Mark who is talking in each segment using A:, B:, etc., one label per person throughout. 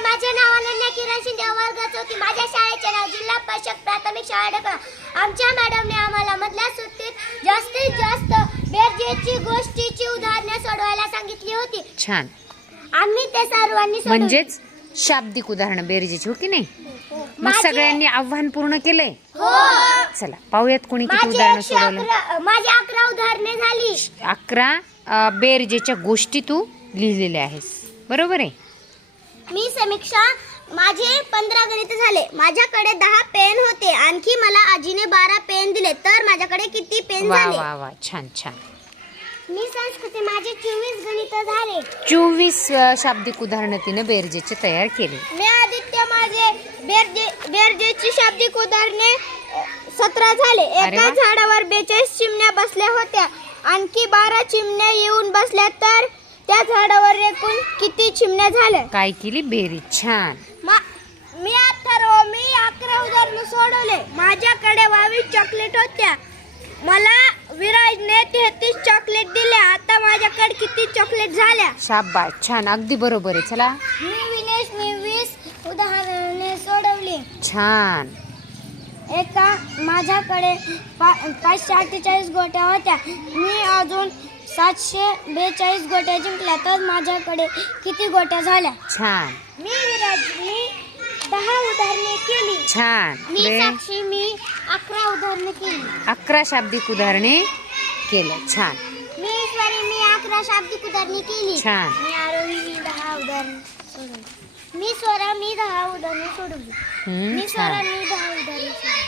A: माझे नाव अनन्या किरण शिंदे, वर्ग 4. माझ्या शाळेचे नाव जिल्हा परिषद प्राथमिक शाळा ढेकळा. आमच्या मॅडमने आम्हाला मधल्या सुट्टीत जास्तीत जास्त बेरजेची गोष्टीची उदाहरणे सोडवायला सांगितली होती.
B: छान.
A: आम्ही ते सर्वांनी सोडवली.
B: म्हणजेच शाब्दिक उदाहरण बेरजेची, हो की नाही? मग सगळ्यांनी आव्हान पूर्ण केलंय?
A: हो.
B: चला पाहूयात कोणी किती उदाहरणं सोडवलं.
A: माझी 11 उदाहरणे झाली.
B: 11 बेरजेच्या गोष्टी तू लिहिलेल्या आहेस, बरोबर आहे?
A: मी समीक्षा. माझे 15 गणित झाले. माझ्याकडे 10 पेन होते. आणखी मला आजीने 12 पेन दिले. तर माझ्याकडे किती पेन
B: वा
A: झाले?
B: वा वा, छान छान.
A: मी संस्कृती. माझे 24 गणित झाले.
B: 24 शाब्दिक उदाहरणं तिने बेरजेचे तयार केले.
A: मी आदित्य. माझे बेरजेची शाब्दिक उदाहरणे 17 झाले.
B: अरे
A: एका
B: वा.
A: झाडावर 42 चिमण्या बसल्या होत्या. आणखी 12 चिमण्या येऊन बसल्या. तर त्या झाडावर एकूण किती चिमण्या झाल्या?
B: काय केली बेरीज? छान.
A: मी 11 उदाहरणे सोडवले. माझ्याकडे 22 चॉकलेट होत्या. मला विराजने 33 चॉकलेट दिल्या. आता माझ्याकडे किती चॉकलेट झाल्या?
B: शाबास, छान, अगदी बरोबर आहे. चला.
A: मी 20 उदाहरणे सोडवली.
B: छान.
A: माझ्याकडे 548 गोट्या होत्या. मी अजून 742 गोट्या जिंकल्या. तर माझ्याकडे किती गोट्या झाल्या?
B: छान.
A: विराजने 10 उदाहरणे केली.
B: छान. पुढे
A: साक्षी. मी 11 उदाहरणे केली.
B: 11 शाब्दिक उदाहरणे केलं. छान.
A: ईश्वरी. मी 11 शाब्दिक उदाहरणे केली.
B: छान.
A: मी आरोही. मी 10 उदाहरणे सोडवली. मी स्वरा. मी 10 उदाहरणे सोडवली. मी स्वरा.
B: छान.
A: मी 10 उदाहरणे सोडवली.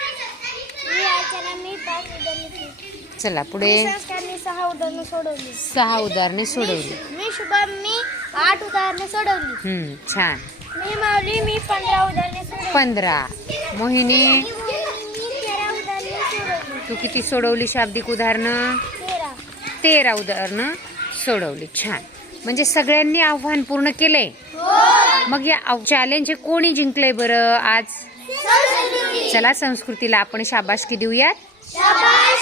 A: मी अर्चना. मी 5 उदाहरणे केली.
B: चला पुढे.
A: मी संस्कार. मी 6 उदाहरणे सोडवली.
B: 6 उदाहरणे सोडवली.
A: मी शुभम. मी 8 उदाहरणे सोडवली.
B: छान.
A: मी माऊली. मी 15 उदाहरणे सोडवली.
B: 15. मोहिनी,
A: मी 13 उदाहरणे सोडवली.
B: तू किती सोडवली शाब्दिक उदाहरणं? 13 उदाहरणं सोडवली. छान. म्हणजे सगळ्यांनी आव्हान पूर्ण केलंय. मग या चॅलेंज कोणी जिंकलंय बरं आज? चला संस्कृतीला आपण शाबासकी देऊयात.